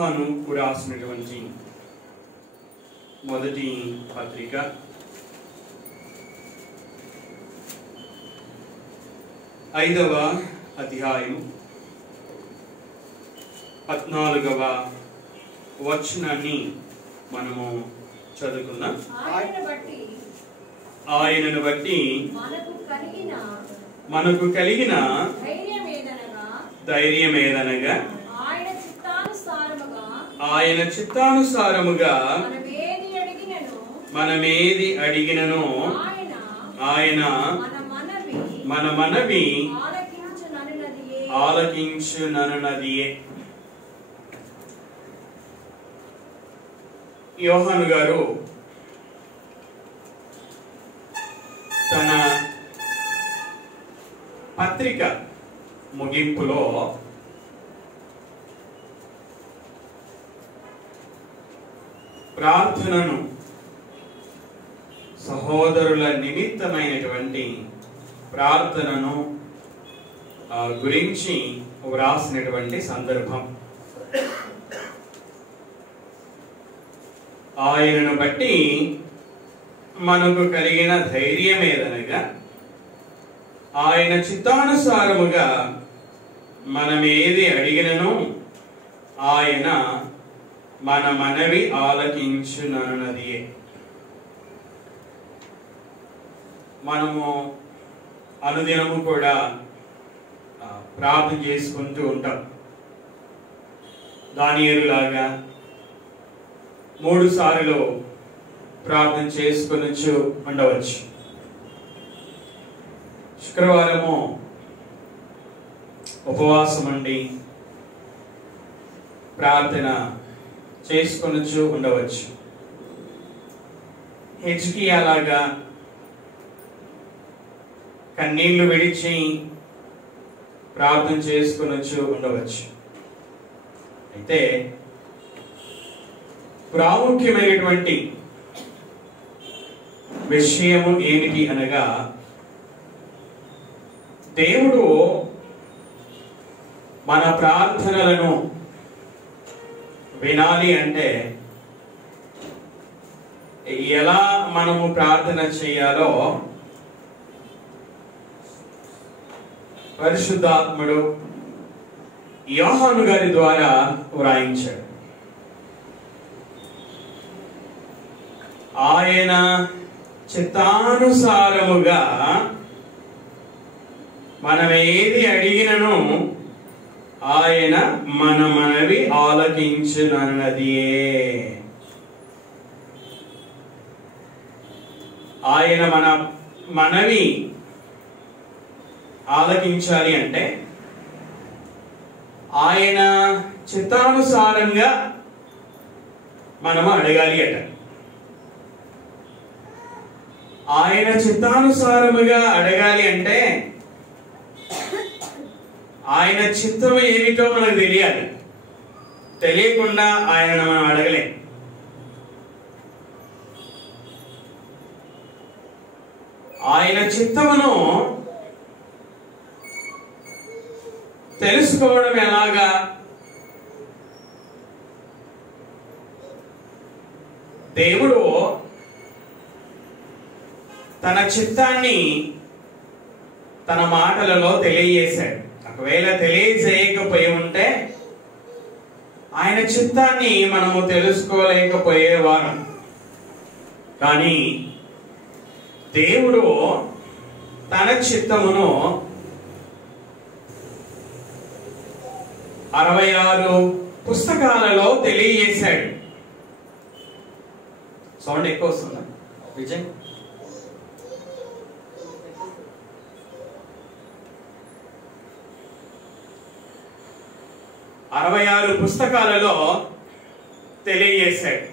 యోహాను రాసినటువంటి మొదటి పత్రిక 5వ అధ్యాయం 14వ వచనాన్ని మనము చదువుకుందాం. ఆయనను బట్టి మనకు కలిగిన ధైర్యమేదనగా ఆయన చిత్తానుసారముగా మనమేది అడిగినను ఆయన మన మనవి ఆలకించునన్నదియే. యోహాను గారు తన పత్రిక ముగింపులో ప్రార్థనను, సహోదరుల నిమిత్తమైనటువంటి ప్రార్థనను గురించి వ్రాసినటువంటి సందర్భం. ఆయనను బట్టి మనకు కలిగిన ధైర్యమేదనగా ఆయన చిత్తానుసారముగా మనమేది అడిగినను ఆయన మన మనవి ఆలకించునన్నదియే. మనము అనుదినము కూడా ప్రార్థన చేసుకుంటూ ఉంటాం. దానియేలులాగా 3 సార్లు ప్రార్థన చేసుకొనొచ్చు ఉండవచ్చు. శుక్రవారము ఉపవాసం ఉండి ప్రార్థన చేసుకొనొచ్చు ఉండవచ్చు. హిజ్కియాలాగా కన్నీళ్లు విడిచి ప్రార్థన చేసుకొనొచ్చు ఉండవచ్చు. అయితే ప్రాముఖ్యమైనటువంటి విషయము ఏమిటి అనగా, దేవుడు మన ప్రార్థనలను వినాలి అంటే ఎలా మనము ప్రార్థన చేయాలో పరిశుద్ధాత్ముడు యోహాను గారి ద్వారా వ్రాయించాడు. ఆయన చిత్తానుసారముగా మనం ఏది అడిగినను ఆయన మన మనవి ఆలకించునన్నదియే. ఆయన మన మనవి ఆలకించాలి అంటే ఆయన చిత్తానుసారంగా మనము అడగాలి అట. ఆయన చిత్తానుసారముగా అడగాలి అంటే ఆయన చిత్తం ఏమిటో మనకు తెలియాలి. తెలియకుండా ఆయనను మనం అడగలేం. ఆయన చిత్తమును తెలుసుకోవడం ఎలాగా? దేవుడు తన చిత్తాన్ని తన మాటలలో తెలియజేశాడు. ఒకవేళ తెలియజేయకపోయి ఉంటే ఆయన చిత్తాన్ని మనము తెలుసుకోలేకపోయేవారం. కానీ దేవుడు తన చిత్తమును 66 పుస్తకాలలో తెలియజేశాడు. సౌండ్ ఎక్కువ వస్తుందా విజయ్? 66 పుస్తకాలలో తెలియజేశాడు.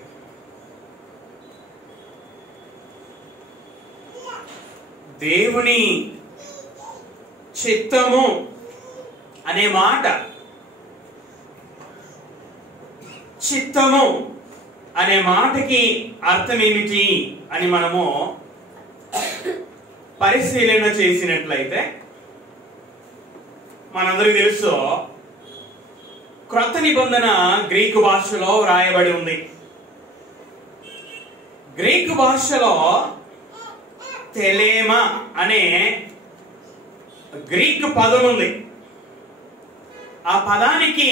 దేవుని చిత్తము అనే మాట, చిత్తము అనే మాటకి అర్థం ఏమిటి అని మనము పరిశీలన చేసినట్లయితే మనందరికీ తెలుసు, క్రొత్త నిబంధన గ్రీకు భాషలో వ్రాయబడి ఉంది. గ్రీకు భాషలో తెలేమా అనే గ్రీకు పదం ఉంది. ఆ పదానికి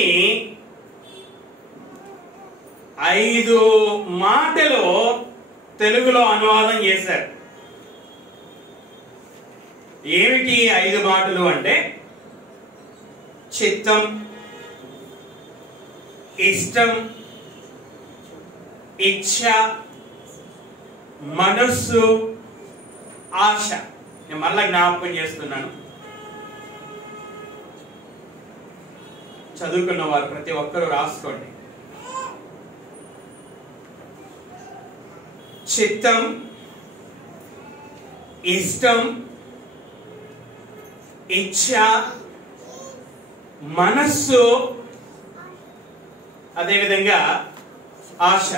5 మాటలు తెలుగులో అనువాదం చేశారు. ఏమిటి 5 మాటలు అంటే చిత్తం, ఇష్టం, ఇచ్ఛ, మనస్సు, ఆశ. నేను మళ్ళా జ్ఞాపకం చేస్తున్నాను. చదువుకున్న వారు ప్రతి ఒక్కరూ రాసుకోండి. చిత్తం, ఇష్టం, ఇచ్ఛ, మనస్సు, అదేవిధంగా ఆశ.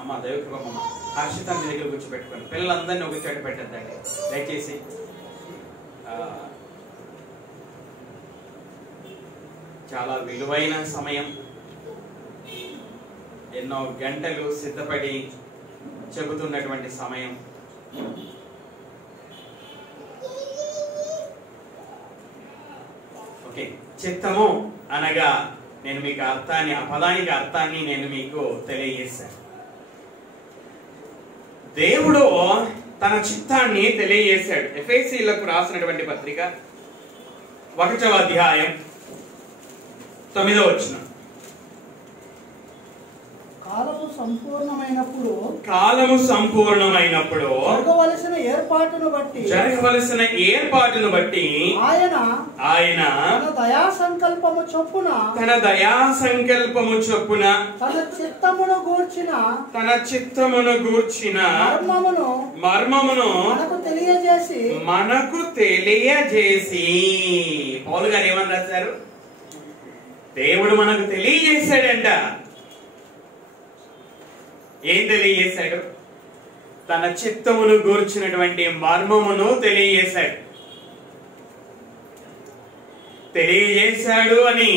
అమ్మ దైవకృపమ్మ హర్షిత మీ దగ్గర కూర్చోబెట్టుకోండి. పిల్లలందరినీ ఒక చోట పెట్టద్దండి దయచేసి. చాలా విలువైన సమయం. ఎన్నో గంటలు సిద్ధపడి చెబుతున్నటువంటి సమయం. ఓకే, చిత్తము అనగా నేను మీకు అర్థాన్ని, ఆ పదానికి అర్థాన్ని నేను మీకు తెలియజేశాను. దేవుడు తన చిత్తాన్ని తెలియజేశాడు. ఎఫెసీయులకు రాసినటువంటి పత్రిక 1వ అధ్యాయం 9వ వచనం. కాలము సంపూర్ణమైనప్పుడు జరగవలసిన ఏర్పాటును బట్టి ఆయన తన దయా సంకల్పము చొప్పున తన చిత్తమును గూర్చిన మర్మమును మనకు తెలియజేసి. పౌలు గారు ఏమని రాశారు? దేవుడు మనకు తెలియజేశాడంట. ఏం తెలియజేశాడు? తన చిత్తమును గూర్చినటువంటి మర్మమును తెలియజేశాడు. తెలియజేశాడు అని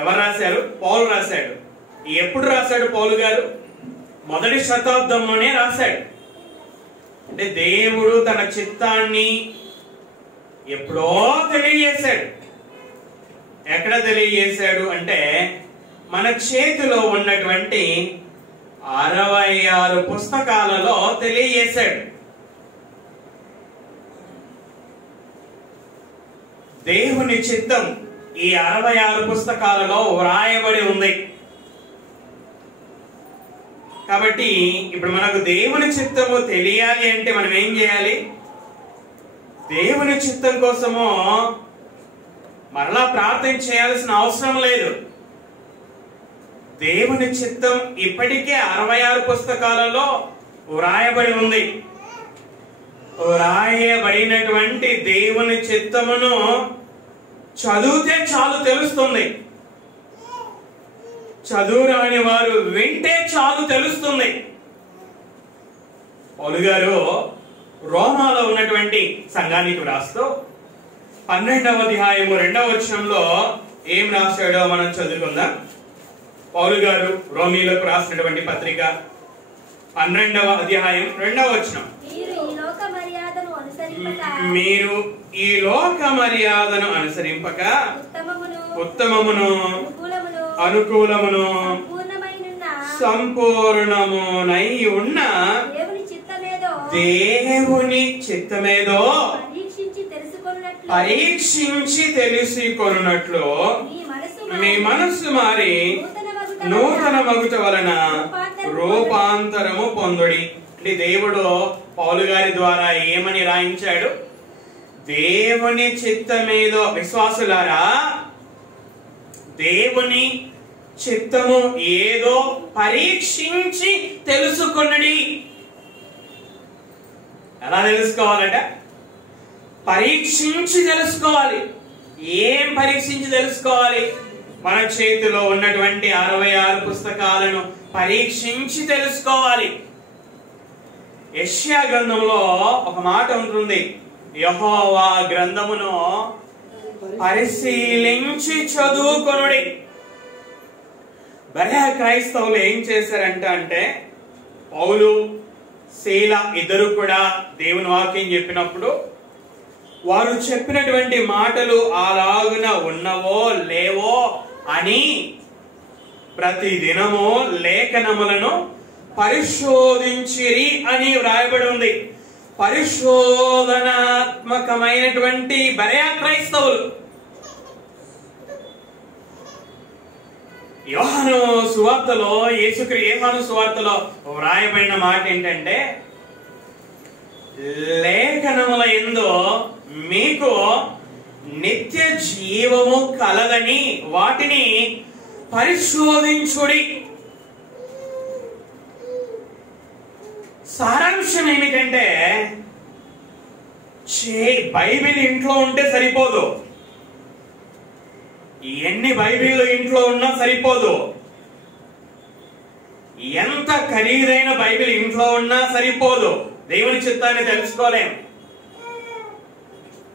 ఎవరు రాశారు? పౌలు రాశాడు. ఎప్పుడు రాశాడు పౌలు గారు? 1వ శతాబ్దంలోనే రాశాడు. అంటే దేవుడు తన చిత్తాన్ని ఎప్పుడో తెలియజేశాడు. ఎక్కడ తెలియజేశాడు అంటే మన చేతిలో ఉన్నటువంటి 66 పుస్తకాలలో తెలియజేశాడు. దేవుని చిత్తం ఈ 66 పుస్తకాలలో వ్రాయబడి ఉంది. కాబట్టి ఇప్పుడు మనకు దేవుని చిత్తము తెలియాలి అంటే మనం ఏం చేయాలి? దేవుని చిత్తం కోసము మరలా ప్రార్థన చేయాల్సిన అవసరం లేదు. దేవుని చిత్తం ఇప్పటికే 66 పుస్తకాలలో వ్రాయబడి ఉంది. వ్రాయబడినటువంటి దేవుని చిత్తమును చదివితే చాలు తెలుస్తుంది. చదువురాని వారు వింటే చాలు తెలుస్తుంది. పౌలు గారు రోమాలో ఉన్నటువంటి సంఘానికి రాస్తూ 12వ అధ్యాయము 2వ వచనంలో ఏం రాశాడో మనం చదువుకుందాం. పౌలు గారు రోమీలకు రాసినటువంటి పత్రిక 12వ అధ్యాయం 2వ వచనం. మీరు ఈ లోక మర్యాదను అనుసరింపక ఉత్తమమును అనుకూలమును సంపూర్ణమునై ఉన్న దేవుని చిత్తమేదో పరీక్షించి తెలుసుకొనున్నట్లు మీ మనస్సు మారి నూతన మగుట వలన రూపాంతరము పొందుడి. అంటే దేవుడు పౌలు గారి ద్వారా ఏమని రాయించాడు? దేవుని చిత్తమేదో విశ్వాసులారా, దేవుని చిత్తము ఏదో పరీక్షించి తెలుసుకొనుడి. ఎలా తెలుసుకోవాలట? పరీక్షించి తెలుసుకోవాలి. ఏం పరీక్షించి తెలుసుకోవాలి? మన చేతిలో ఉన్నటువంటి 66 పుస్తకాలను పరీక్షించి తెలుసుకోవాలి. యెషయా గ్రంథంలో ఒక మాట ఉంటుంది, యెహోవా గ్రంథమును పరిశీలించి చదువుకొనుడి. బెరయ క్రైస్తవులు ఏం చేశారంటే పౌలు శీల ఇద్దరు కూడా దేవుని వాక్యం చెప్పినప్పుడు వారు చెప్పినటువంటి మాటలు అలాగున ఉన్నవో లేవో అని ప్రతి దినము లేఖనములను పరిశోధించిరి అని వ్రాయబడి ఉంది. పరిశోధనాత్మకమైనటువంటి బెరయ క్రైస్తవులు. యోహాను సువార్తలో యోహాను సువార్తలో వ్రాయబడిన మాట ఏంటంటే, లేఖనముల యందు మీకు నిత్య జీవము కలదని వాటిని పరిశోధించుడి. సారాంశం ఏమిటంటే, బైబిల్ ఇంట్లో ఉంటే సరిపోదు, ఎన్ని బైబిల్ ఇంట్లో ఉన్నా సరిపోదు, ఎంత ఖరీదైన బైబిల్ ఇంట్లో ఉన్నా సరిపోదు, దేవుని చిత్తాన్ని తెలుసుకోలేం.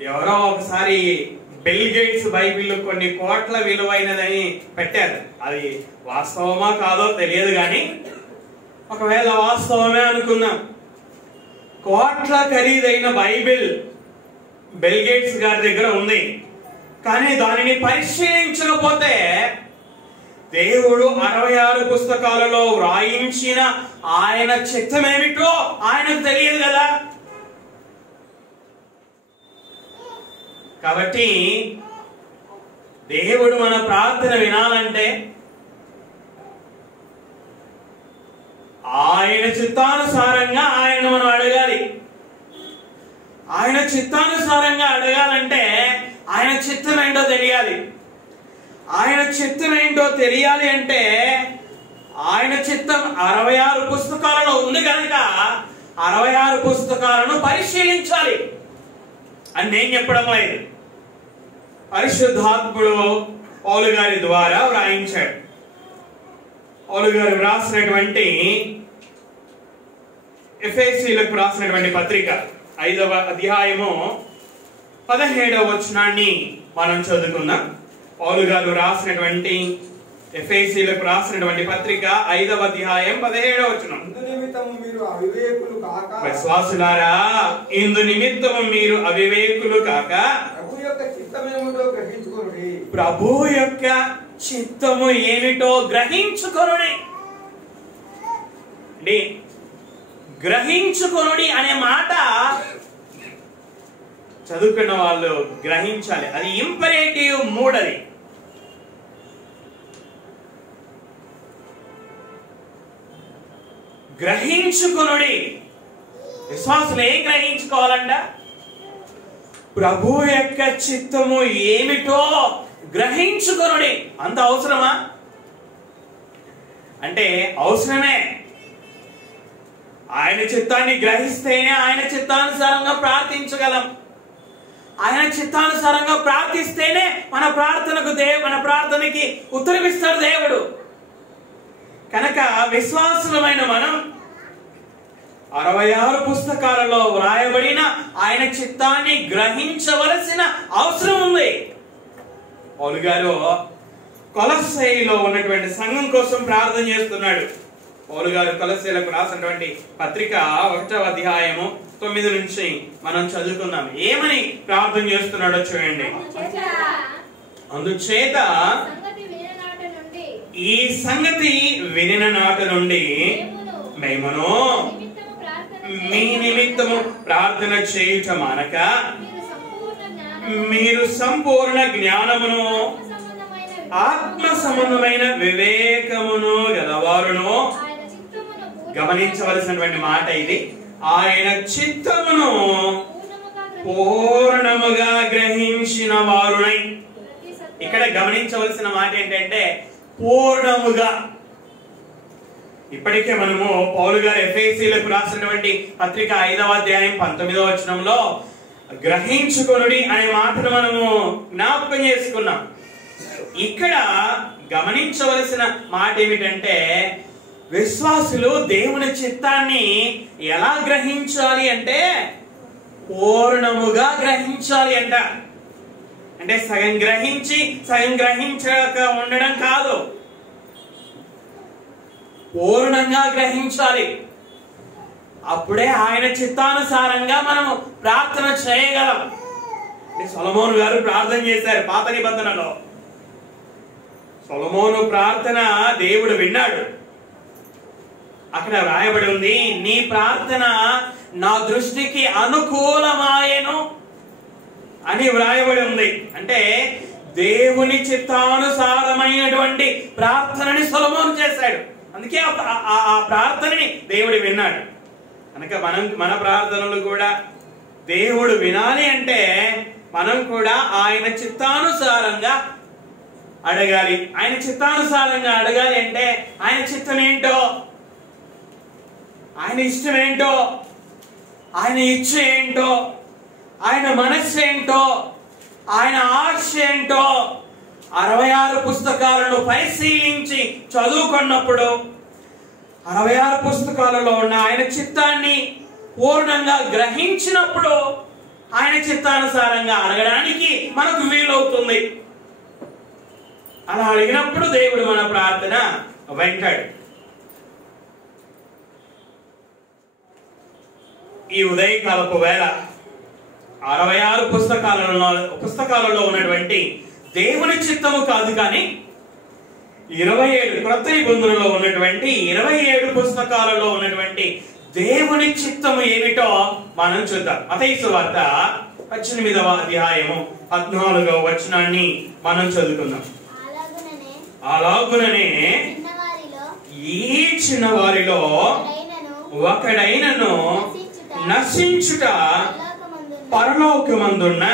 ఎవరో ఒకసారి బిల్ గేట్స్ బైబిల్ కొన్ని కోట్ల విలువైనదని పెట్టారు. అది వాస్తవమా కాదో తెలియదు, కానీ ఒకవేళ వాస్తవమే అనుకుందాం, కోట్ల ఖరీదైన బైబిల్ బిల్ గేట్స్ గారి దగ్గర ఉంది. కానీ దానిని పరిశీలించకపోతే దేవుడు 66 పుస్తకాలలో వ్రాయించిన ఆయన చిత్తమేమిటో ఆయనకు తెలియదు కదా. కాబట్టి దేవుడు మన ప్రార్థన వినాలంటే ఆయన చిత్తానుసారంగా ఆయన మనం అడగాలి. ఆయన చిత్తానుసారంగా అడగాలంటే ఆయన చిత్తం ఏంటో తెలియాలి. ఆయన చిత్తం ఏంటో తెలియాలి అంటే ఆయన చిత్తం 66 పుస్తకాలలో ఉంది కనుక 66 పుస్తకాలను పరిశీలించాలి అని నేను చెప్పడం లేదు. పరిశుద్ధాత్ముడు పౌలు గారి ద్వారా వ్రాయించాడు. పౌలు గారు వ్రాసినటువంటి ఎఫెసీయులకు రాసినటువంటి పత్రిక 5వ అధ్యాయము 17వ వచనాన్ని మనం చదువుకుందాం. పౌలు గారు రాసినటువంటి ఎఫెసీయులకు రాసినటువంటి పత్రిక 5వ అధ్యాయం 17వ వచనం. విశ్వాసులారా, ఇందు నిమిత్తము మీరు అవివేకులు కాక ప్రభు యొక్క చిత్తము ఏమిటో గ్రహించుకొనుడి. గ్రహించుకొనుడి అనే మాట చదువుకున్న వాళ్ళు గ్రహించాలి. అది ఇంపరేటివ్ మూడ్. అది గ్రహించుకొనుడి. విశ్వాసులు ఏం గ్రహించుకోవాలంట? ప్రభు యొక్క చిత్తము ఏమిటో గ్రహించుకొనుడి. అంత అవసరమా అంటే అవసరమే. ఆయన చిత్తాన్ని గ్రహిస్తేనే ఆయన చిత్తానుసారంగా ప్రార్థించగలం. ఆయన చిత్తానుసారంగా ప్రార్థిస్తేనే మన ప్రార్థనకి ఉత్తరమిస్తాడు దేవుడు. కనుక విశ్వాసులమైన మనం 66 పుస్తకాలలో వ్రాయబడిన ఆయన చిత్తాన్ని గ్రహించవలసిన అవసరం ఉంది. పౌలు గారు కొలస్సీలో ఉన్నటువంటి సంఘం కోసం ప్రార్థన చేస్తున్నాడు. పౌలు గారు కొలస్సీలకు రాసినటువంటి పత్రిక 1వ అధ్యాయము 9 నుంచి మనం చదువుకుందాం. ఏమని ప్రార్థన చేస్తున్నాడో చూడండి. అందుచేత ఈ సంగతి వినిన నాట నుండి మేమును మీ నిమిత్తము ప్రార్థన చేయుట మానక మీరు సంపూర్ణ జ్ఞానమును ఆత్మ సంబంధమైన వివేకమును గలవారును. గమనించవలసినటువంటి మాట ఇది. ఆయన చిత్తమును పూర్ణముగా గ్రహించిన వారునై. ఇక్కడ గమనించవలసిన మాట ఏంటంటే పూర్ణముగా. ఇప్పటికే మనము పౌలు గారు ఎఫెసీయులకు రాసినటువంటి పత్రిక 5వ అధ్యాయం 19వ వచనంలో గ్రహించుకొనుడి అనే మాటను మనము జ్ఞాపకం చేసుకున్నాం. ఇక్కడ గమనించవలసిన మాట ఏమిటంటే విశ్వాసులు దేవుని చిత్తాన్ని ఎలా గ్రహించాలి అంటే పూర్ణముగా గ్రహించాలి అంట. అంటే సగం గ్రహించి సగం గ్రహించక ఉండడం కాదు. పూర్ణంగా గ్రహించాలి. అప్పుడే ఆయన చిత్తానుసారంగా మనం ప్రార్థన చేయగలం. సొలొమోను గారు ప్రార్థన చేశారు పాత నిబంధనలో. సొలొమోను ప్రార్థన దేవుడు విన్నాడు. అక్కడ వ్రాయబడి ఉంది, నీ ప్రార్థన నా దృష్టికి అనుకూలమాయెను అని వ్రాయబడి ఉంది. అంటే దేవుని చిత్తానుసారమైనటువంటి ప్రార్థనని సొలొమోను చేశాడు. అందుకే ఆ ప్రార్థనని దేవుడు విన్నాడు. కనుక మన ప్రార్థనలు కూడా దేవుడు వినాలి అంటే మనం కూడా ఆయన చిత్తానుసారంగా అడగాలి. ఆయన చిత్తానుసారంగా అడగాలి అంటే ఆయన చిత్తం ఏంటో, ఆయన ఇష్టం ఏంటో, ఆయన ఇచ్చ ఏంటో, ఆయన మనస్సు ఏంటో, ఆయన ఆశ ఏంటో 66 పుస్తకాలను పరిశీలించి చదువుకున్నప్పుడు 66 పుస్తకాలలో ఉన్న ఆయన చిత్తాన్ని పూర్ణంగా గ్రహించినప్పుడు ఆయన చిత్తానుసారంగా అడగడానికి మనకు వీలవుతుంది. అలా అడిగినప్పుడు దేవుడు మన ప్రార్థన వింటాడు. ఈ ఉదయకాలపు వేళ 66 పుస్తకాలలో ఉన్నటువంటి దేవుని చిత్తము కాదు కానీ 27 క్రొత్త నిబంధనలో ఉన్నటువంటి 27 పుస్తకాలలో ఉన్నటువంటి దేవుని చిత్తము ఏమిటో మనం చూద్దాం. మత్తయి సువార్త 18వ అధ్యాయము 14వ వచనాన్ని మనం చదువుకుందాం. అలాగుననే ఈ చిన్నవారిలో ఒకడైనను నశించుట పరలోకమందున్న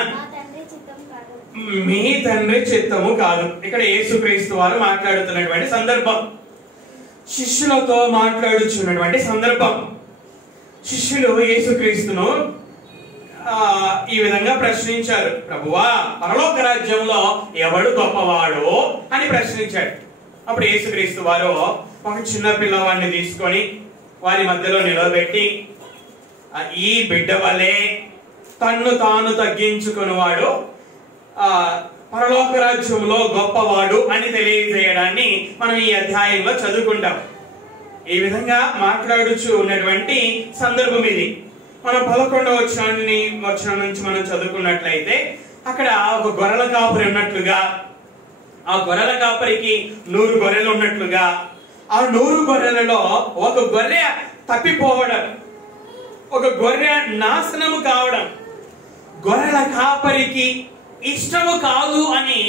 మీ తండ్రి చిత్తము కాదు. ఇక్కడ యేసుక్రీస్తు వారు మాట్లాడుతున్నటువంటి సందర్భం, శిష్యులతో మాట్లాడుచున్నటువంటి సందర్భం. శిష్యులు యేసుక్రీస్తును ఈ విధంగా ప్రశ్నించారు, ప్రభువా పరలోక రాజ్యంలో ఎవడు గొప్పవాడు అని ప్రశ్నించాడు. అప్పుడు యేసుక్రీస్తు వారు ఒక చిన్న పిల్లవాడిని తీసుకొని వారి మధ్యలో నిలబెట్టి, ఈ బిడ్డ వలె తన్ను తాను తగ్గించుకునేవాడు పరలోక రాజ్యంలో గొప్పవాడు అని తెలియజేయడాన్ని మనం ఈ అధ్యాయంలో చదువుకుంటాం. ఈ విధంగా మాట్లాడుచు ఉన్నటువంటి సందర్భం ఇది. మనం 11వ వచనం నుంచి మనం చదువుకున్నట్లయితే అక్కడ ఒక గొర్రెల కాపరి ఉన్నట్లుగా, ఆ గొర్రెల కాపరికి 100 గొర్రెలు ఉన్నట్లుగా, ఆ 100 గొర్రెలలో ఒక గొర్రె తప్పిపోవడం, ఒక గొర్రె నాశనము కావడం గొర్రెల కాపరికి ఇష్టము కాదు అని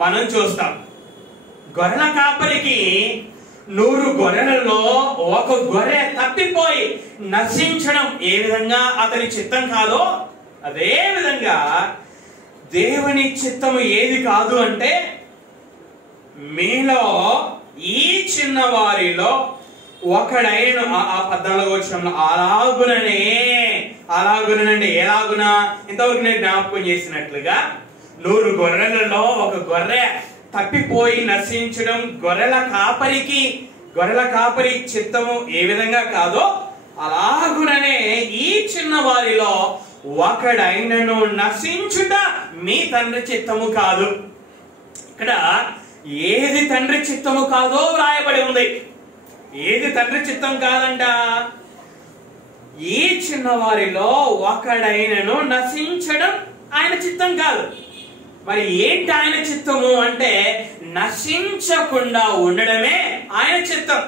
మనం చూస్తాం. గొర్రెల కాపరికి 100 గొర్రెలలో ఒక గొర్రె తప్పిపోయి నశించడం ఏ విధంగా అతని చిత్తం కాదో, అదే విధంగా దేవుని చిత్తము ఏది కాదు అంటే మీలో ఈ చిన్నవారిలో ఒకడైన, ఆ 14వ వచనంలో అలాగునండి ఎలాగునా ఇంతవరకు నేను జ్ఞాపకం చేసినట్లుగా 100 గొర్రెలలో ఒక గొర్రె తప్పిపోయి నశించడం గొర్రెల కాపరి చిత్తము ఏ విధంగా కాదో, అలాగుననే ఈ చిన్న వారిలో ఒకడైనను నశించుట మీ తండ్రి చిత్తము కాదు. ఇక్కడ ఏది తండ్రి చిత్తము కాదో వ్రాయబడి ఉంది. ఏది తండ్రి చిత్తం కాదంట? ఈ చిన్నవారిలో ఒకడైనను నశించడం ఆయన చిత్తం కాదు. మరి ఏంటి ఆయన చిత్తము అంటే నశించకుండా ఉండడమే ఆయన చిత్తం.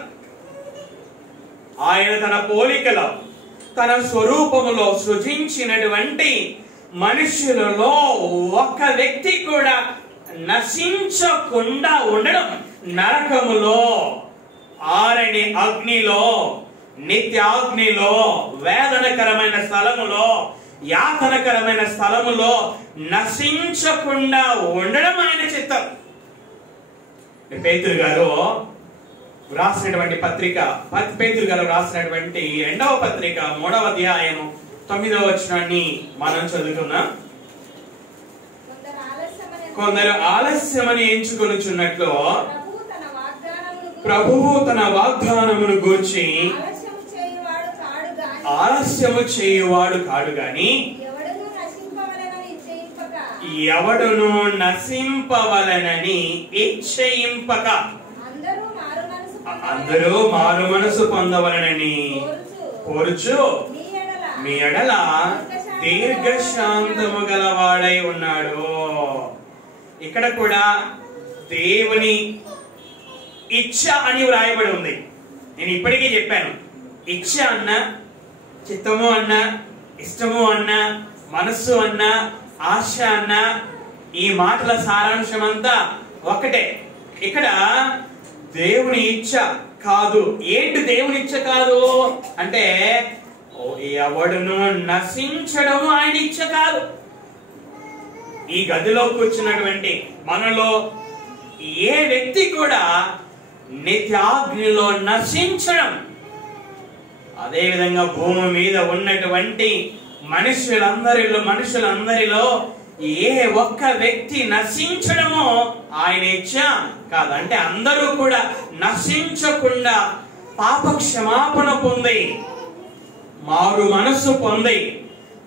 ఆయన తన పోలికలో తన స్వరూపములో సృజించినటువంటి మనుషులలో ఒక వ్యక్తి కూడా నశించకుండా ఉండడం, నరకములో ఆరని అగ్నిలో నిత్యాగ్నిలో వేదనకరమైన స్థలములో యాతనకరమైన స్థలములో నశించకుండా ఉండడం ఆయన చిత్తం. పేతురు గారు రాసినటువంటి పత్రిక, పేతురు గారు రాసినటువంటి 2వ పత్రిక 3వ అధ్యాయము 9వ వచనాన్ని మనం చదువుకున్నాం. కొందరు ఆలస్యమని ఎంచుకొనుచున్నట్లు ప్రభువు తన వాగ్దానమును గూర్చి ఆలస్యము చేయువాడు కాడు గాని ఎవడును నశింపవలనని ఇచ్చయింపక అందరూ మారు మనసు పొందవలనని కోరుచు మీ ఎడల దీర్ఘశాంతము గలవాడై ఉన్నాడు. ఇక్కడ కూడా దేవుని ఇచ్ఛ అని వ్రాయబడి ఉంది. నేను ఇప్పటికీ చెప్పాను, ఇచ్ఛ అన్న, చిత్తము అన్న, ఇష్టము అన్న, మనస్సు అన్న, ఆశ అన్న, ఈ మాటల సారాంశం అంతా ఒకటే. ఇక్కడ దేవుని ఇచ్ఛ కాదు. ఏంటి దేవుని ఇచ్ఛ కాదు అంటే, ఎవడును నశించడము ఆయన ఇచ్ఛ కాదు. ఈ గదిలో కూర్చున్నటువంటి మనలో ఏ వ్యక్తి కూడా నిత్యాగ్నిలో నశించడం, అదే విధంగా భూమి మీద ఉన్నటువంటి మనుషులందరిలో ఏ ఒక్క వ్యక్తి నశించడమో ఆయన ఇచ్ఛ కాదు. అంటే అందరూ కూడా నశించకుండా పాప క్షమాపణ పొంది, మారు మనస్సు పొంది,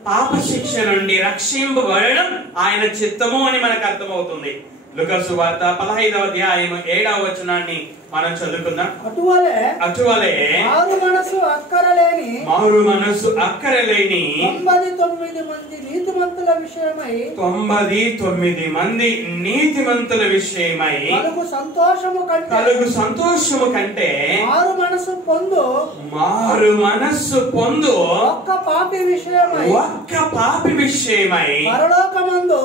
పాప శిక్ష నుండి రక్షింపబడడం ఆయన చిత్తము అని మనకు అర్థమవుతుంది. లూకా సువార్త 15వ అధ్యాయం 7వ వచనాన్ని మనం చదువుకుందాం. అటువలే మారు మనసు అక్కరలేని 99 మంది నీతిమంతుల విషయమై కలుగు సంతోషము కంటే మారు మనస్సు పొందు ఒక్క పాపి విషయమై పరలోకమందు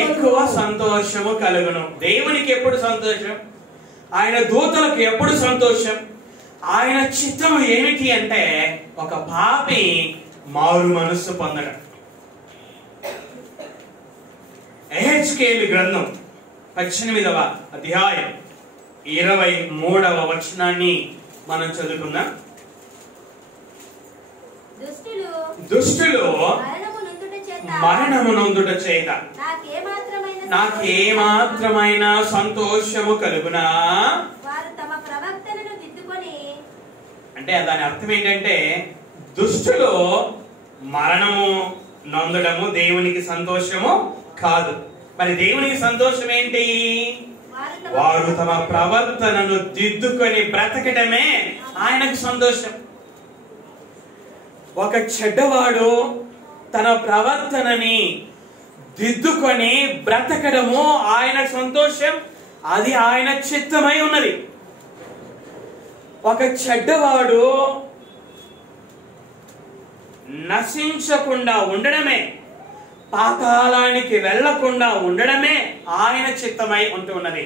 ఎక్కువ సంతోషము కలుగును. దేవునికి ఎప్పుడు సంతోషం? ఆయన దూతలకు ఎప్పుడు సంతోషం? ఆయన చిత్తము ఏమిటి అంటే ఒక పాపి మారు మనస్సు పొందడం. ఎహెచ్కేలు గ్రంథం 18వ అధ్యాయం 23వ వచనాన్ని మనం చదువుకుందాం. దుష్టులు మరణము నొందుట చేత నాకేమాత్రమైన సంతోషము కలుగునా? అంటే దాని అర్థం ఏంటంటే, దుష్టులు మరణము నొందడము దేవునికి సంతోషము కాదు. మరి దేవునికి సంతోషం ఏంటి? వారు తమ ప్రవర్తనను దిద్దుకొని బ్రతకడమే ఆయనకు సంతోషం. ఒక చెడ్డవాడు తన ప్రవర్తనని దిద్దుకొని బ్రతకడము ఆయన సంతోషం. అది ఆయన చిత్తమై ఉన్నది. ఒక చెడ్డవాడు నశించకుండా ఉండడమే, పాతాళానికి వెళ్లకుండా ఉండడమే ఆయన చిత్తమై ఉంటున్నది.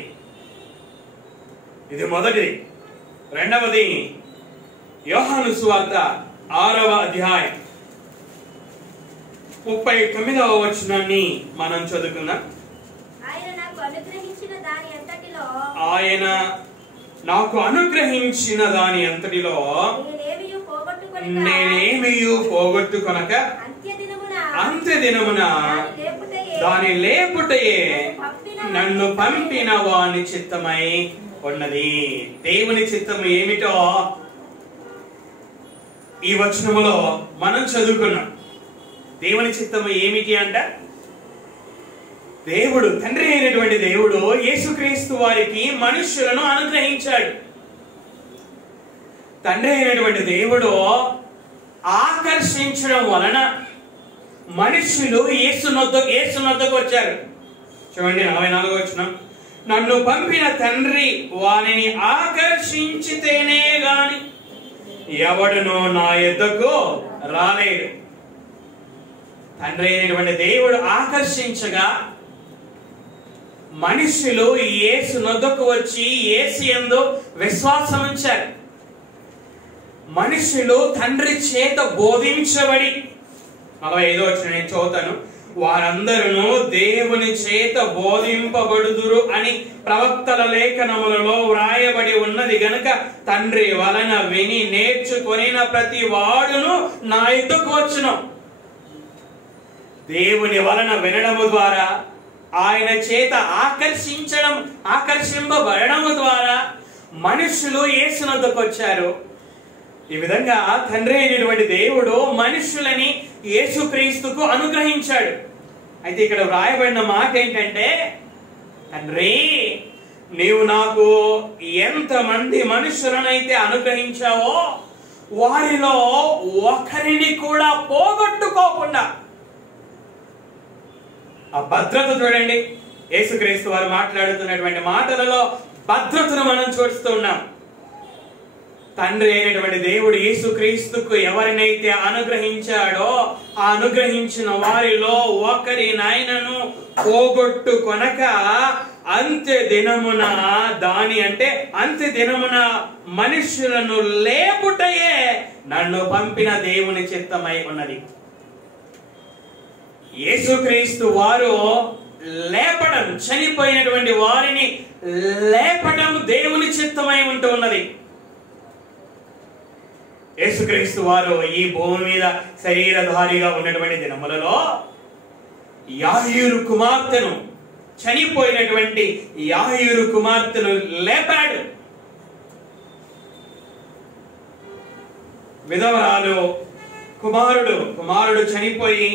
ఇది మొదటిది. రెండవది యోహాను సువార్త 6వ అధ్యాయం 39వ వచనాన్ని మనం చదువుకుందాం. ఆయన నాకు అనుగ్రహించిన దాని అంతటిలో నేనేమియు పోగొట్టుకొనక అంత్యదినమున దాని లేపుటయే నన్ను పంపిన వాని చిత్తమై ఉన్నది. దేవుని చిత్తము ఏమిటో ఈ వచనములో మనం చదువుకున్నాం. దేవుని చిత్తము ఏమిటి అంట? దేవుడు, తండ్రి అయినటువంటి దేవుడు యేసుక్రీస్తు వారికి మనుష్యులను అనుగ్రహించాడు. తండ్రి అయినటువంటి దేవుడు ఆకర్షించడం వలన మనుష్యులు యేసునొద్దకు వచ్చారు. చూడండి 44వ వచనం. నన్ను పంపిన తండ్రి వానిని ఆకర్షించితేనే గాని ఎవడునో నా యొద్దకు రాలేడు. తండ్రి అయినటువంటి దేవుడు ఆకర్షించగా మనుషులు యేసు నొద్దకు వచ్చి యేసు యందు విశ్వాసం ఉంచారు. మనుషులు తండ్రి చేత బోధించబడి, 45వ వచనం నేను చదువుతాను. వారందరూ దేవుని చేత బోధింపబడుదురు అని ప్రవక్తల లేఖనములలో వ్రాయబడి ఉన్నది గనుక తండ్రి వలన విని నేర్చుకొనిన ప్రతి వాడును నా యొద్దకు వచ్చును. దేవుని వలన వినడము ద్వారా, ఆయన చేత ఆకర్షింపబడము ద్వారా మనుషులు యేసునొద్దకు వచ్చారు. ఈ విధంగా తండ్రి అయినటువంటి దేవుడు మనుషులని యేసుక్రీస్తుకు అనుగ్రహించాడు. అయితే ఇక్కడ వ్రాయబడిన మాట ఏంటంటే, తండ్రి నీవు నాకు ఎంతమంది మనుషులనైతే అనుగ్రహించావో వారిలో ఒకరిని కూడా పోగొట్టుకోకుండా, ఆ భద్రత చూడండి. యేసుక్రీస్తు వారు మాట్లాడుతున్నటువంటి మాటలలో భద్రతను మనం చూస్తూ ఉన్నాం. తండ్రి అయినటువంటి దేవుడు యేసుక్రీస్తుకు ఎవరినైతే అనుగ్రహించాడో ఆ అనుగ్రహించిన వారిలో ఒకరినైనను పోగొట్టుకొనక అంత్య దినమున అంత్య దినమున మనుషులను లేపుటయే నన్ను పంపిన దేవుని చిత్తమై ఉన్నది. యేసుక్రీస్తు వారు లేపడం, చనిపోయినటువంటి వారిని లేపడం దేవుని చిత్తమై ఉంటూ ఉన్నది. యేసుక్రీస్తు వారు ఈ భూమి మీద శరీరధారిగా ఉన్నటువంటి దినములలో యాయీరు కుమార్తెను, చనిపోయినటువంటి యాయీరు కుమార్తెను లేపాడు. విధవరాలు కుమారుడు చనిపోయి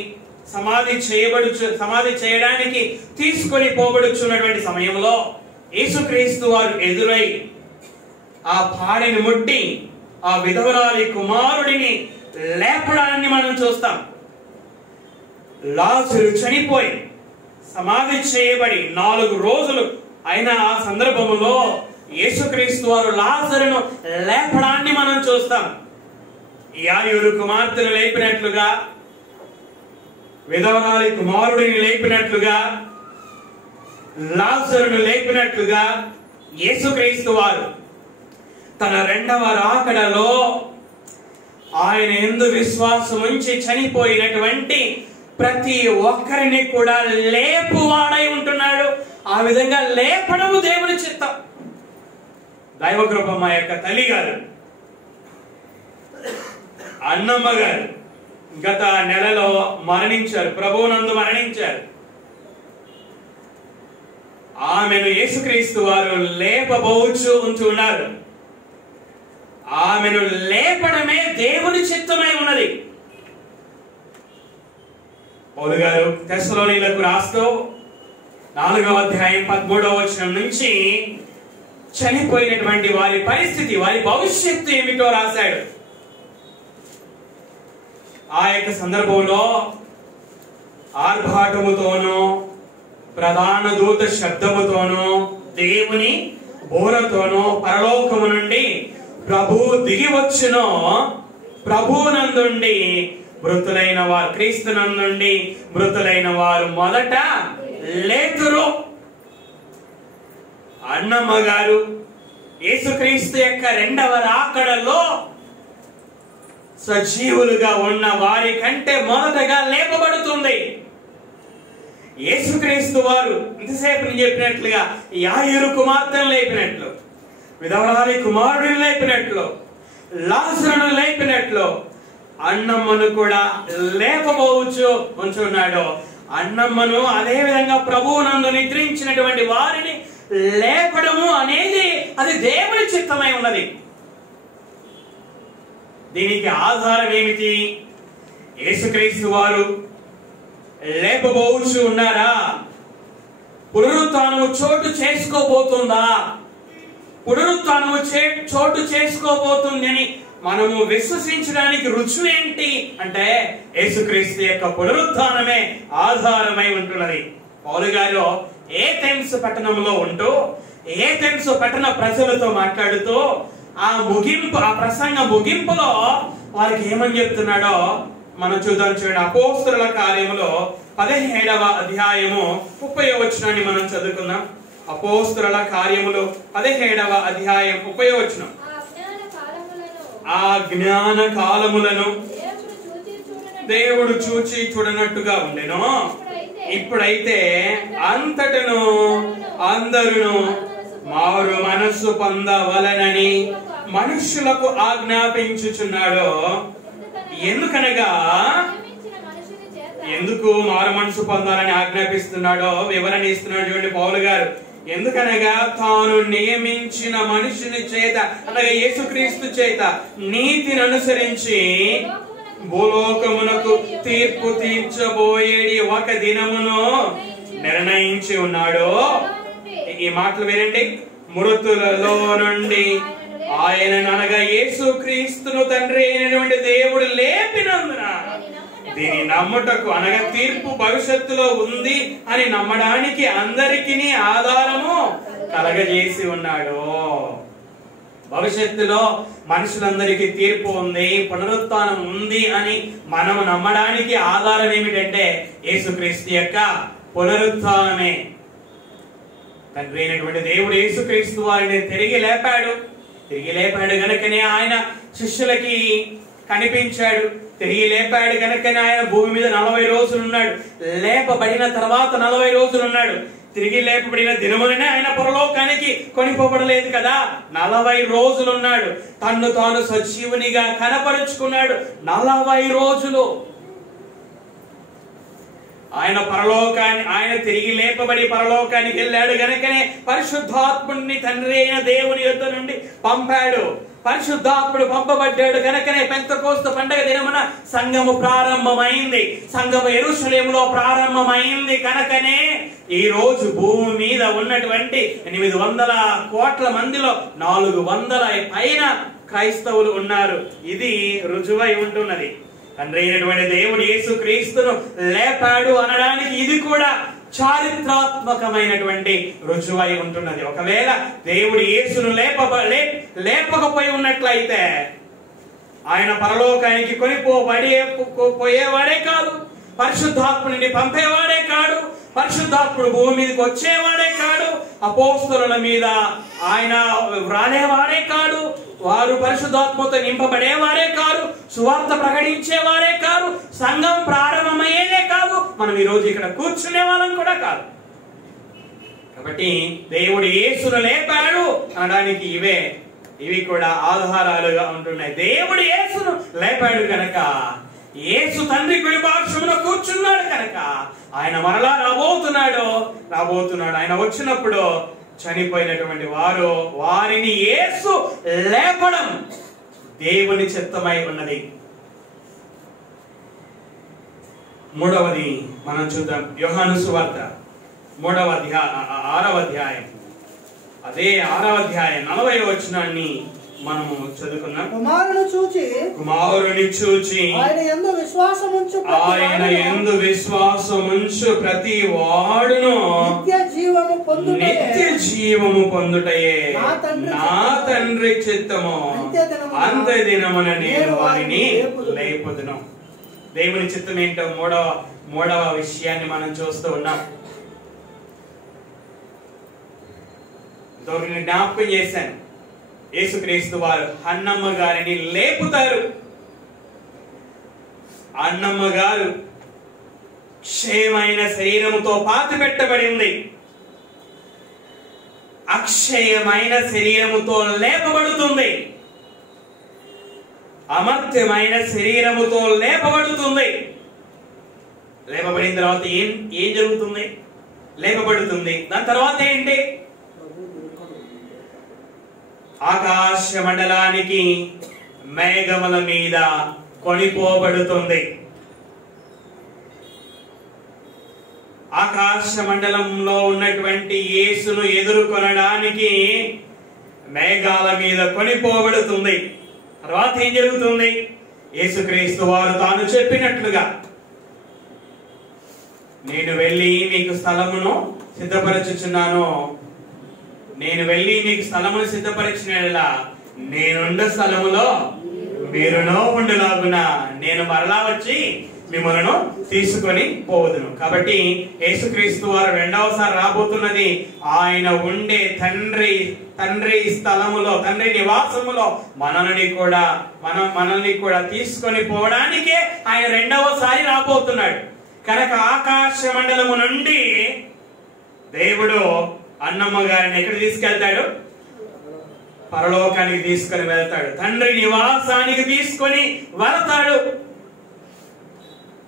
సమాధి చేయడానికి తీసుకొని పోబడుచున్నటువంటి సమయంలో యేసుక్రీస్తు వారు ఎదురై ఆ పాడెను ముట్టి ఆ విధవరాలి కుమారుడిని లేపడాన్ని మనం చూస్తాం. లాజరు చనిపోయి సమాధి చేయబడి 4 రోజులు అయిన ఆ సందర్భంలో యేసుక్రీస్తు వారు లాజరును లేపడాన్ని మనం చూస్తాం. యాయీరు కుమార్తెను లేపినట్లుగా, విధవరాలి కుమారుడిని లేపినట్లుగా, లాజరును లేపినట్లుగా యేసుక్రీస్తు వారు తన రెండవ రాకడలో ఆయన యందు విశ్వాసం ఉంచి చనిపోయినటువంటి ప్రతి ఒక్కరిని కూడా లేపువాడై ఉంటున్నాడు. ఆ విధంగా లేపడము దేవుని చిత్తం. దైవకృపమ్మ యొక్క తల్లి గారు, అన్నమ్మ గారు గత నెలలో మరణించారు, ప్రభువునందు మరణించారు. ఆమెను యేసుక్రీస్తు వారు లేపబోచు ఉంటున్నారు. ఆమెను లేపడమే దేవుని చిత్తమై ఉన్నది. పౌలు గారు తెస్సలోనీయులకు రాస్తూ 4వ అధ్యాయం 13వ వచనం నుంచి చనిపోయినటువంటి వారి పరిస్థితి, వారి భవిష్యత్తు ఏమిటో రాశాడు. ఆ యొక్క సందర్భంలో ఆర్భాటముతోనూ ప్రధాన దూత శబ్దముతోనూ దేవుని బోరతోనూ పరలోకము నుండి ప్రభు దిగి వచ్చును. ప్రభువునందుండి మృతులైన వారు, క్రీస్తునందుండి మృతులైన వారు మొదట లేతురు. అన్నమ్మ గారు యేసుక్రీస్తు యొక్క రెండవ రాకడలో సజీవులుగా ఉన్న వారి కంటే మొదటగా లేపబడుతుంది. యేసుక్రీస్తు వారు ఇంతసేపు నేను చెప్పినట్లుగా యాయీరు కుమార్తెను లేపినట్లు, విధవరాలి కుమారుడిని లేపినట్లు, లాజరును లేపినట్లు అన్నమ్మను కూడా లేపబోవచ్చు ఉంచున్నాడు. అన్నమ్మను అదే విధంగా ప్రభువునందు నిద్రించినటువంటి వారిని లేపడము అనేది అది దేవుని చిత్తమై ఉన్నది. దీనికి ఆధారం ఏమిటి? యేసుక్రీస్తు వారు లేపబోవచ్చు ఉన్నారా? పునరుత్థానము చోటు చేసుకోబోతుందా? పునరుత్థానము చోటు చేసుకోబోతుందని మనము విశ్వసించడానికి రుజువు ఏంటి అంటే యేసుక్రీస్తు యొక్క పునరుత్థానమే ఆధారమై ఉంటున్నది. పౌలు గారు ఏథెన్స్ పట్టణంలో ఉంటూ ఏథెన్స్ పట్టణ ప్రజలతో మాట్లాడుతూ ఆ ప్రసంగ ముగింపులో వారికి ఏమని చెప్తున్నాడో మనం చూద్దాం. చూడండి, అపోస్తలుల కార్యములో 17వ అధ్యాయము 30వ వచనాన్ని మనం చదువుకుందాం. అపోస్తలుల కార్యములు 17వ అధ్యాయం 30వ వచనం. ఆ జ్ఞాన కాలములను దేవుడు చూచి చూడనట్టుగా ఉండెను. ఇప్పుడైతే అంతటను అందరును మారు మనస్సు పొందవలనని మనుష్యులకు ఆజ్ఞాపించుచున్నాడు. ఎందుకనగా ఎందుకు మారు మనసు పొందాలని ఆజ్ఞాపిస్తున్నాడో వివరణ ఇస్తున్నాడు. చూడండి పౌలు గారు, ఎందుకనగా తాను నియమించిన మనుషుని చేత అనగా యేసుక్రీస్తు చేత నీతిని అనుసరించి భూలోకమునకు తీర్పు తీర్చబోయేది ఒక దినమును నిర్ణయించి ఉన్నాడు. ఈ మాటలు వినండి. మృతులలో నుండి ఆయనను అనగా యేసుక్రీస్తును తండ్రి అయినటువంటి దేవుడు లేపినందున దీని నమ్ముటకు అనగా తీర్పు భవిష్యత్తులో ఉంది అని నమ్మడానికి అందరికీ ఆధారము కలగజేసి ఉన్నాడు. భవిష్యత్తులో మనుషులందరికీ తీర్పు ఉంది, పునరుత్థానం ఉంది అని మనము నమ్మడానికి ఆధారం ఏమిటంటే యేసుక్రీస్తు యొక్క పునరుత్థానమే. తండ్రి అయినటువంటి దేవుడు యేసుక్రీస్తు వారిని తిరిగి లేపాడు గనుకనే ఆయన శిష్యులకి కనిపించాడు. తిరిగి లేపాడు గనుకనే ఆయన భూమి మీద 40 రోజులు ఉన్నాడు. లేపబడిన తర్వాత 40 రోజులు ఉన్నాడు. తిరిగి లేపబడిన దినములనే ఆయన పరలోకానికి కొనిపోబడలేదు కదా. 40 రోజులు ఉన్నాడు. తన్ను తాను సజీవునిగా కనపరుచుకున్నాడు 40 రోజులు. ఆయన తిరిగి లేపబడి పరలోకానికి వెళ్ళాడు గనుకనే పరిశుద్ధాత్ముడిని తండ్రి అయిన దేవుని యొద్ద నుండి పంపాడు. పరిశుద్ధాత్ముడు పంపబడ్డాడు గనుకనే పెంతెకోస్తు పండగ దినమున సంఘము ప్రారంభమైంది. సంఘము యెరూషలేములో ప్రారంభమైంది కనుకనే ఈ రోజు భూమి మీద ఉన్నటువంటి 800 కోట్ల మందిలో 400 పైన క్రైస్తవులు ఉన్నారు. ఇది రుజువై ఉంటున్నది. తండ్రి అయినటువంటి దేవుడు యేసుక్రీస్తును లేపాడు అనడానికి ఇది కూడా చారిత్రాత్మకమైనటువంటి రుజువై ఉంటున్నది. ఒకవేళ దేవుడు యేసును లేపకపోయి ఉన్నట్లయితే ఆయన పరలోకానికి పోయేవాడే కాదు, పరిశుద్ధాత్ముడిని పంపేవాడే కాడు, పరిశుద్ధాత్ముడు భూమి మీదకి వచ్చేవాడే కాడు, అపోస్తలుల మీద ఆయన రాలేవాడే కాడు, వారు పరిశుద్ధాత్మతో నింపబడేవారే కాదు, సువార్త ప్రకటించేవారే కాదు, సంఘం ప్రారంభమయ్యేదే కాదు, మనం ఈ రోజు ఇక్కడ కూర్చునే వాళ్ళం కూడా కాదు. కాబట్టి దేవుడు యేసును లేపాడు అనడానికి ఇవి కూడా ఆధారాలుగా ఉంటున్నాయి. దేవుడు యేసును లేపాడు కనుక, యేసు తండ్రి కుడి పార్శ్వమున కూర్చున్నాడు కనుక ఆయన మరలా రాబోతున్నాడు. ఆయన వచ్చినప్పుడు చనిపోయినటువంటి వారిని యేసు లేపడం దేవుని చిత్తమై ఉన్నది. మూడవది మనం చూద్దాం. యోహాను సువార్త 6వ అధ్యాయం, అదే 6వ అధ్యాయం 40వ వచనాన్ని మనము చదువుకున్నాం. కుమారుని చూచి ఆయన యందు విశ్వాసముంచు ప్రతి వాడును నిత్య జీవము పొందుటయే నా తండ్రి చిత్తము, అంత్య దినమున నేను వారిని లేపుదును. దేవుని చిత్తం ఏంటో మూడవ విషయాన్ని మనం చూస్తూ ఉన్నాం. జ్ఞాపకం చేశాను. యేసుక్రీస్తు వారు అన్నమ్మ గారిని లేపుతారు. అన్నమ్మ గారు క్షయమైన శరీరముతో పాతి పెట్టబడి ఉంది. అక్షయమైన శరీరముతో లేపబడుతుంది. అమర్త్యమైన శరీరముతో లేపబడుతుంది. లేపబడిన తర్వాత ఏం జరుగుతుంది? లేపబడుతుంది. దాని తర్వాత ఏంటి? ఆకాశ మండలానికి మేఘముల మీద కొనిపోబడుతుంది. ఆకాశ మండలంలో ఉన్నటువంటి యేసును ఎదుర్కొనడానికి మేఘాల మీద కొనిపోబడుతుంది. తర్వాత ఏం జరుగుతుంది? యేసుక్రీస్తు వారు తాను చెప్పినట్లుగా, నేను వెళ్ళి మీకు స్థలమును సిద్ధపరచుచున్నాను, నేను వెళ్ళి మీకు స్థలమును సిద్ధపరిచినలా నేనుండ స్థలములో మీరునో ఉండులాగున నేను మరలా వచ్చి మిమ్మల్ని తీసుకొని పోవదును. కాబట్టి యేసుక్రీస్తు వారు రెండవసారి రాబోతున్నది ఆయన ఉండే తండ్రి స్థలములో, తండ్రి నివాసములో మనల్ని కూడా తీసుకొని పోవడానికే ఆయన రెండవసారి రాబోతున్నాడు. కనుక ఆకాశ మండలము నుండి దేవుడు అన్నమ్మ గారిని ఎక్కడ తీసుకెళ్తాడు? పరలోకానికి తీసుకొని వెళ్తాడు. తండ్రి నివాసానికి తీసుకొని వెళ్తాడు.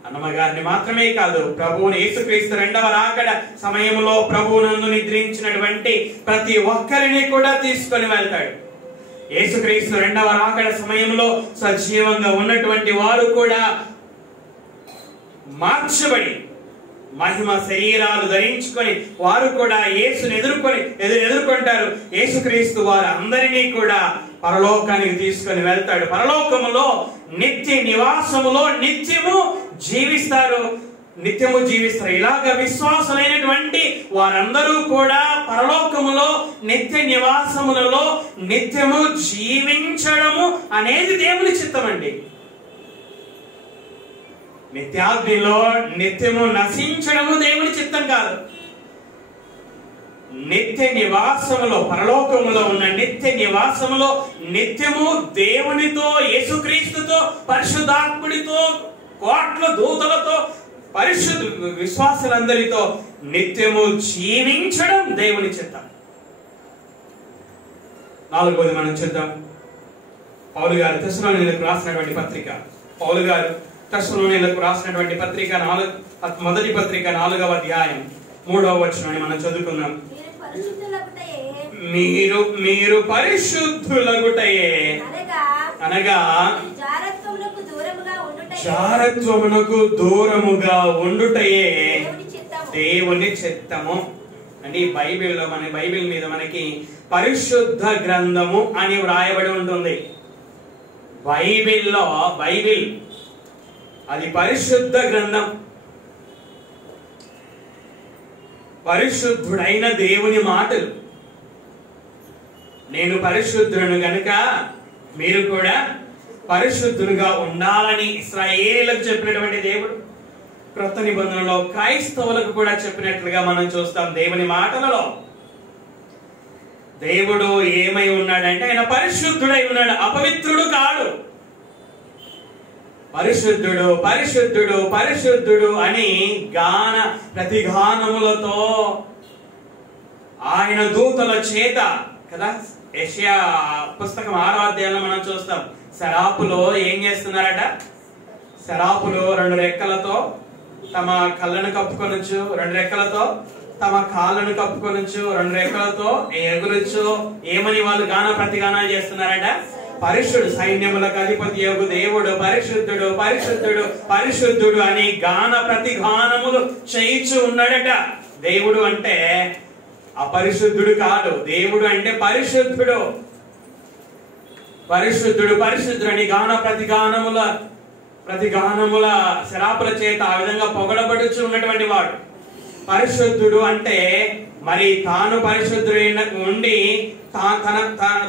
అన్నమ్మ గారిని మాత్రమే కాదు, ప్రభువుని యేసుక్రీస్తు రెండవ రాకడ సమయంలో ప్రభువునందు నిద్రించినటువంటి ప్రతి ఒక్కరిని కూడా తీసుకొని వెళ్తాడు. యేసుక్రీస్తు రెండవ రాకడ సమయంలో సజీవంగా ఉన్నటువంటి వారు కూడా మార్చబడి మహిమ శరీరాలు ధరించుకొని వారు కూడా యేసుని ఎదుర్కొంటారు. యేసుక్రీస్తు వారు అందరినీ కూడా పరలోకానికి తీసుకొని వెళ్తాడు. పరలోకములో నిత్య నివాసములో నిత్యము జీవిస్తారు. ఇలాగ విశ్వాసులైనటువంటి వారందరూ కూడా పరలోకములో నిత్య నివాసములలో నిత్యము జీవించడము అనేది దేవుని చిత్తం అండి. నిత్యాగ్నిలో నిత్యము నశించడము దేవుని చిత్తం కాదు. నిత్య నివాసములో, పరలోకములో ఉన్న నిత్య నివాసములో నిత్యము దేవునితో, యేసుక్రీస్తుతో, పరిశుద్ధాత్ముడితో, కోట్ల దూతలతో, పరిశుద్ధ విశ్వాసులందరితో నిత్యము జీవించడం దేవుని చిత్తం. 4వది మనం చూద్దాం. పౌలు గారు తెస్సలోనీయులకు రాసినటువంటి పత్రిక. పౌలు గారు తెస్సలోనీయులకు రాసినటువంటి పత్రిక మొదటి పత్రిక 4వ అధ్యాయం 3వ వచనాన్ని మనం చదువుకుందాం. మీరు పరిశుద్ధులగుటయే అనగా జారత్వమునకు దూరముగా ఉండుటయే దేవుని చిత్తము. అంటే ఈ బైబిల్లో మన బైబిల్ మీద మనకి పరిశుద్ధ గ్రంథము అని వ్రాయబడి ఉంటుంది. బైబిల్ అది పరిశుద్ధ గ్రంథం. పరిశుద్ధుడైన దేవుని మాటలు. నేను పరిశుద్ధులను గనుక మీరు కూడా పరిశుద్ధులుగా ఉండాలని ఇశ్రాయేలులకు చెప్పినటువంటి దేవుడు క్రొత్త నిబంధనలో క్రైస్తవులకు కూడా చెప్పినట్లుగా మనం చూస్తాం. దేవుని మాటలలో దేవుడు ఏమై ఉన్నాడంటే ఆయన పరిశుద్ధుడై ఉన్నాడు, అపవిత్రుడు కాడు. పరిశుద్ధుడు పరిశుద్ధుడు పరిశుద్ధుడు అని ప్రతిగానములతో ఆయన దూతల చేత కదా. యెషయా పుస్తకం 6వ అధ్యాయంలో మనం చూస్తాం. శరాపులో ఏం చేస్తున్నారట? శరాపులు 2 రెక్కలతో తమ కళ్ళను కప్పుకొనొచ్చు, 2 రెక్కలతో తమ కాళ్ళను కప్పుకొనొచ్చు, 2 రెక్కలతో ఎగురొచ్చు. ఏమని వాళ్ళు ప్రతిగానాలు చేస్తున్నారట? పరిశుద్ధుడు, సైన్యములకు అధిపతియగు దేవుడు పరిశుద్ధుడు పరిశుద్ధుడు పరిశుద్ధుడు అని ప్రతిగానములు చేయిచు ఉన్నాడట. దేవుడు అంటే అపరిశుద్ధుడు కాదు. దేవుడు అంటే పరిశుద్ధుడు. పరిశుద్ధుడు పరిశుద్ధుడు అని ప్రతిగానముల శరాపుల చేత ఆ విధంగా పొగడబడుచు ఉన్నటువంటి వాడు పరిశుద్ధుడు. అంటే మరి తాను పరిశుద్ధుడైన ఉండి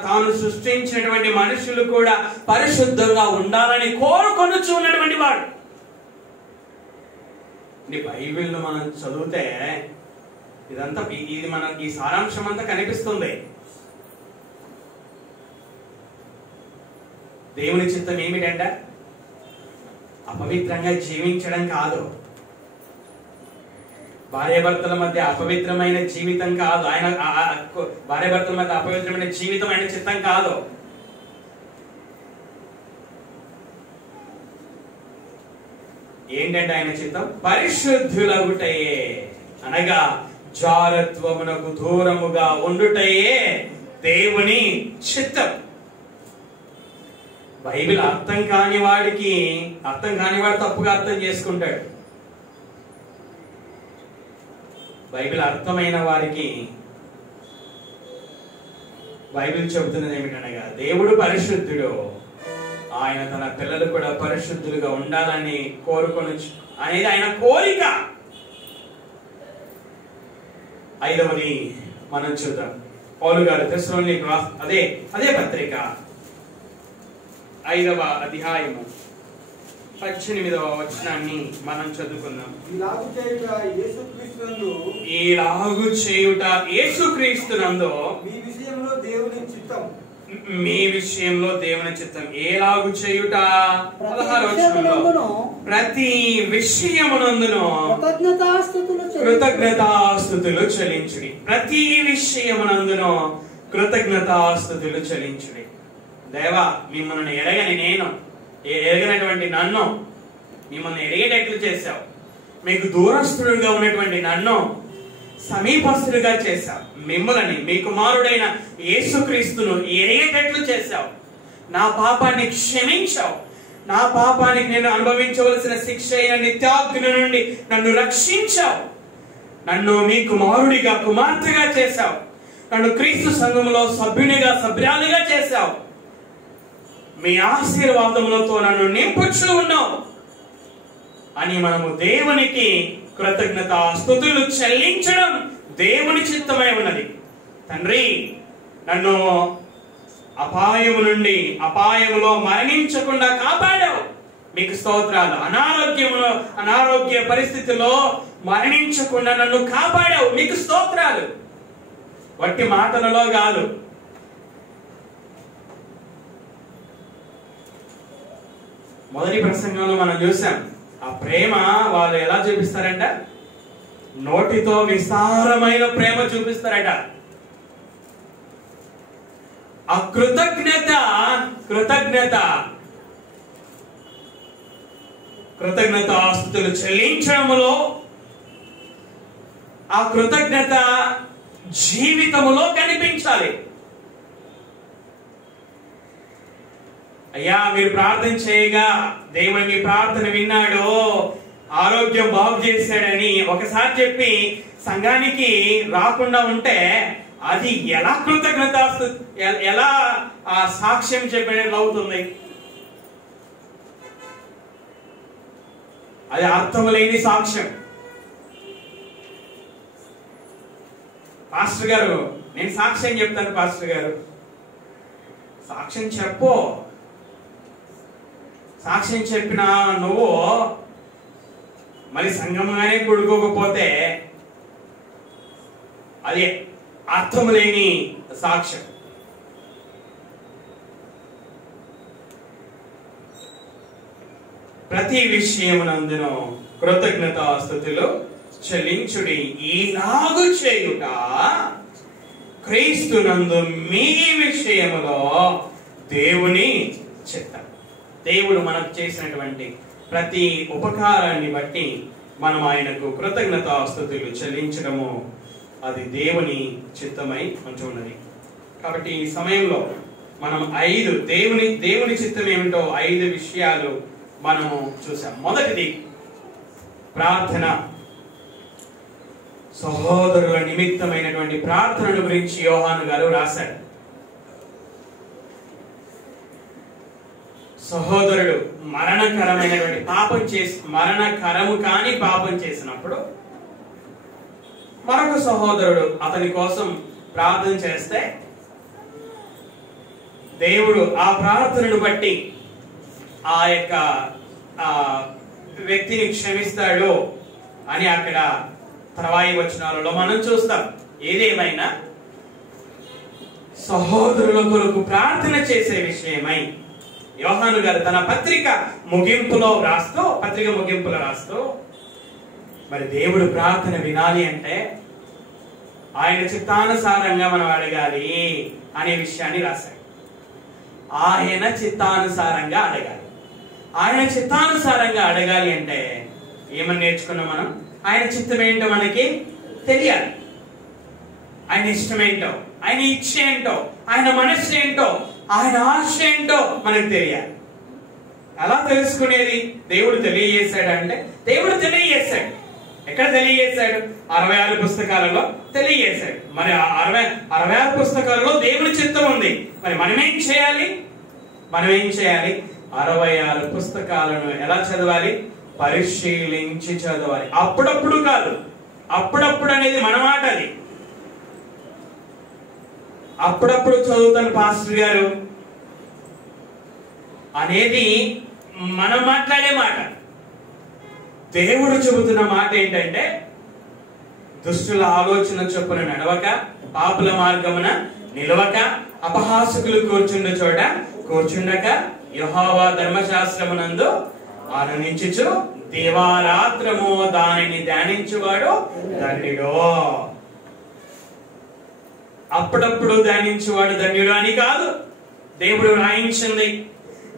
తాను సృష్టించినటువంటి మనుషులు కూడా పరిశుద్ధంగా ఉండాలని కోరుకొనుచు ఉన్నటువంటి వాడు. బైబిల్ మనం చదివితే ఇదంతా ఇది మనకి సారాంశం అంతా కనిపిస్తుంది. దేవుని చిత్తం ఏమిటంటే అపవిత్రంగా జీవించడం కాదు. భార్యాభర్తల మధ్య అపవిత్రమైన జీవితం కాదు. భార్యాభర్తల మధ్య అపవిత్రమైన జీవితం ఆయన చిత్తం కాదు. ఏంటంటే ఆయన చిత్తం పరిశుద్ధులగుటయే అనగా జారత్వమునకు దూరముగా ఉండుటయే దేవుని చిత్తం. బైబిల్ అర్థం కాని వాడు తప్పుగా అర్థం చేసుకుంటాడు. బైబిల్ అర్థమైన వారికి బైబిల్ చెబుతున్నది ఏమిటనగా దేవుడు పరిశుద్ధుడు, ఆయన తన పిల్లలు కూడా పరిశుద్ధులుగా ఉండాలని కోరుకొని అనేది ఆయన కోరిక. 5వది మనం చూద్దాం. పౌలు గారు తెస్సలోనీయులకు అదే పత్రిక 5వ అధ్యాయము 18వ వచనాన్ని మనం చదువుకుందాం. ఈలాగు చేయుట యేసుక్రీస్తునందు మీ విషయంలో దేవుని చిత్తం. ఏలాగు చేయుట 16వ వచనంలో ప్రతి విషయమునందును కృతజ్ఞతాస్తుతులు చెల్లించుడి. ప్రతి విషయమునందును కృతజ్ఞతాస్తుతులు చెల్లించుడి. దేవా, మిమ్మల్ని ఎరగనటువంటి నన్ను మిమ్మల్ని ఎరిగేటట్లు చేశావు. మీకు దూరస్తుడుగా ఉన్నటువంటి నన్ను సమీపస్తుడుగా చేశావు. మిమ్మల్ని మీ కుమారుడైన యేసుక్రీస్తును ఎరిగేటట్లు చేశావు. నా పాపాన్ని క్షమించావు. నా పాపానికి నేను అనుభవించవలసిన శిక్ష అయిన నిత్యాగ్ని నుండి నన్ను రక్షించావు. నన్ను మీ కుమారుడిగా కుమార్తెగా చేశావు. నన్ను క్రీస్తు సంఘములో సభ్యునిగా సభ్యురాలిగా చేశావు. మీ ఆశీర్వాదములతో నన్ను నింపుచూ ఉన్నావు అని మనము దేవునికి కృతజ్ఞతాస్తుతులు చెల్లించడం దేవుని చిత్తమై ఉన్నది. తండ్రి, నన్ను అపాయములో మరణించకుండా కాపాడావు, మీకు స్తోత్రాలు. అనారోగ్య పరిస్థితిలో మరణించకుండా నన్ను కాపాడావు, మీకు స్తోత్రాలు. వట్టి మాటలలో కాదు, మొదటి ప్రసంగంలో మనం చూసాం ఆ ప్రేమ వాళ్ళు ఎలా చూపిస్తారంట, నోటితో విస్తారమైన ప్రేమ చూపిస్తారట. ఆ కృతజ్ఞతాస్తుతులు చెల్లించడములో, ఆ కృతజ్ఞత జీవితములో కనిపించాలి. అయ్యా, మీరు ప్రార్థన చేయగా దేవుడు మీ ప్రార్థన విన్నాడు, ఆరోగ్యం బాగు చేశాడని ఒకసారి చెప్పి సంఘానికి రాకుండా ఉంటే అది ఎలా ఎలా ఆ సాక్ష్యం చెప్పినట్లు అవుతుంది? అది అర్థం లేని సాక్ష్యం. పాస్టర్ గారు, నేను సాక్ష్యం చెప్తాను. పాస్టర్ గారు, సాక్ష్యం చెప్పు. సాక్ష్యం చెప్పినా నువ్వు మరి సంగమంగానే కొడుకోకపోతే అది అర్థం లేని సాక్ష్యం. ప్రతి విషయమునందును కృతజ్ఞతాస్తుతులు చెల్లించుడి, ఈలాగు చేయుట క్రీస్తునందు మీ విషయములో దేవుని చిత్తం. దేవుడు మనకు చేసినటువంటి ప్రతి ఉపకారాన్ని బట్టి మనం ఆయనకు కృతజ్ఞతాస్తుతులు చెల్లించడము అది దేవుని చిత్తమై ఉంచి ఉన్నది. కాబట్టి ఈ సమయంలో మనం దేవుని చిత్తం ఏమిటో 5 విషయాలు మనము చూసాం. మొదటిది ప్రార్థన. సహోదరుల నిమిత్తమైనటువంటి ప్రార్థనల గురించి యోహాను గారు రాశారు. సహోదరుడు మరణకరము కాని పాపం చేసినప్పుడు మరొక సహోదరుడు అతని కోసం ప్రార్థన చేస్తే దేవుడు ఆ ప్రార్థనను బట్టి ఆ యొక్క వ్యక్తిని క్షమిస్తాడు అని అక్కడ తర్వాయి వచనాలలో మనం చూస్తాం. ఏదేమైనా సహోదరుల కొరకు ప్రార్థన చేసే విషయమై యోహాను గారు తన పత్రిక ముగింపులో రాస్తూ మరి దేవుడు ప్రార్థన వినాలి అంటే ఆయన చిత్తానుసారంగా మనం అడగాలి అనే విషయాన్ని రాశాడు. ఆయన చిత్తానుసారంగా అడగాలి అంటే ఏమని నేర్చుకున్నాం మనం? ఆయన చిత్తం ఏంటో మనకి తెలియాలి. ఆయన ఇష్టం ఏంటో, ఆయన ఇచ్చ ఏంటో, ఆయన మనస్సు ఏంటో, ఆయన ఆశ ఏంటో మనకు తెలియాలి. ఎలా తెలుసుకునేది? దేవుడు తెలియజేశాడు. ఎక్కడ తెలియజేశాడు? 66 పుస్తకాలలో తెలియజేశాడు. మరి 66 పుస్తకాలలో దేవుని చిత్తం ఉంది. మరి మనం ఏం చేయాలి? 66 పుస్తకాలను ఎలా చదవాలి? పరిశీలించి చదవాలి. అప్పుడప్పుడు కాదు. అప్పుడప్పుడు అనేది మన మాట. అది అప్పుడప్పుడు చదువుతాను పాస్టర్ గారు అనేది మనం మాట్లాడే మాట. దేవుడు చెబుతున్న మాట ఏంటంటే, దుష్టుల ఆలోచన చొప్పున నడవక, పాపుల మార్గమున నిలవక, అపహాసకులు కూర్చుండ చోట కూర్చుండక, యెహోవా ధర్మశాస్త్రమునందు ఆనందించుచు దివారాత్రము దానిని ధ్యానించువాడు ధన్యుడు. అప్పుడప్పుడు ధ్యానించువాడు ధన్యుడు అని కాదు దేవుడు రాయించింది.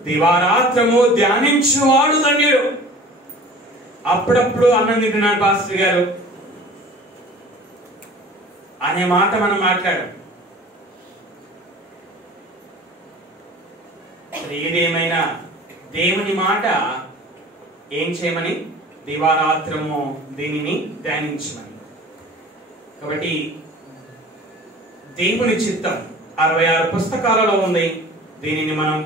దివారాత్రము ధ్యానించువాడు ధన్యుడు. అప్పుడప్పుడు అన్నం తింటున్నాడు పాస్టర్ గారు అనే మాట మనం మాట్లాడాం. ఏదేమైనా దేవుని మాట ఏం చేయమని? దివారాత్రము దీనిని ధ్యానించమని. కాబట్టి దేవుని చిత్తం 66 పుస్తకాలలో ఉంది. దీనిని మనం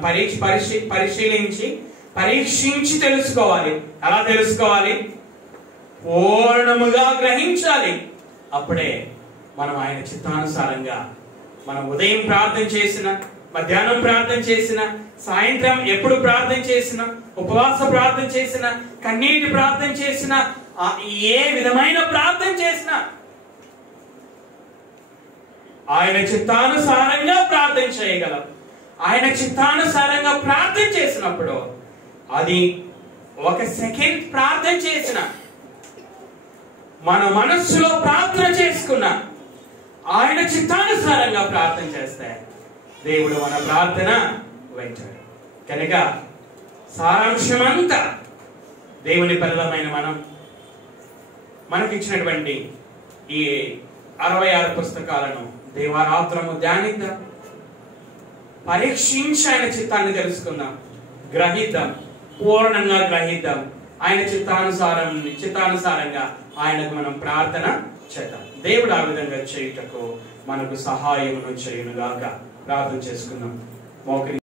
పరీక్షించి తెలుసుకోవాలి. ఎలా తెలుసుకోవాలి? పూర్ణముగా గ్రహించాలి. అప్పుడే మనం ఆయన చిత్తానుసారంగా, మనం ఉదయం ప్రార్థన చేసిన, మధ్యాహ్నం ప్రార్థన చేసిన, సాయంత్రం ఎప్పుడు ప్రార్థన చేసిన, ఉపవాస ప్రార్థన చేసిన, కన్నీటి ప్రార్థన చేసిన, ఏ విధమైన ప్రార్థన చేసినా ఆయన చిత్తానుసారంగా ప్రార్థన చేయగలం. ఆయన చిత్తానుసారంగా ప్రార్థన చేసినప్పుడు, అది 1 సెకండ్ ప్రార్థన చేసిన, మన మనస్సులో ప్రార్థన చేసుకున్న, ఆయన చిత్తానుసారంగా ప్రార్థన చేస్తే దేవుడు మన ప్రార్థన వింటాడు. కనుక సారాంశమంతా దేవుని పిల్లలమైన మనకిచ్చినటువంటి ఈ 66 పుస్తకాలను దేవారాత్రము ధ్యానిద్దాం, పరీక్షించి ఆయన చిత్తాన్ని తెలుసుకుందాం, గ్రహిద్దాం, పూర్ణంగా గ్రహిద్దాం. ఆయన చిత్తానుసారంగా ఆయనకు మనం ప్రార్థన చేద్దాం. దేవుడు ఆ విధంగా చేయుటకు మనకు సహాయమును చేయునుగాక. ప్రార్థన చేసుకుందాం. మోకరి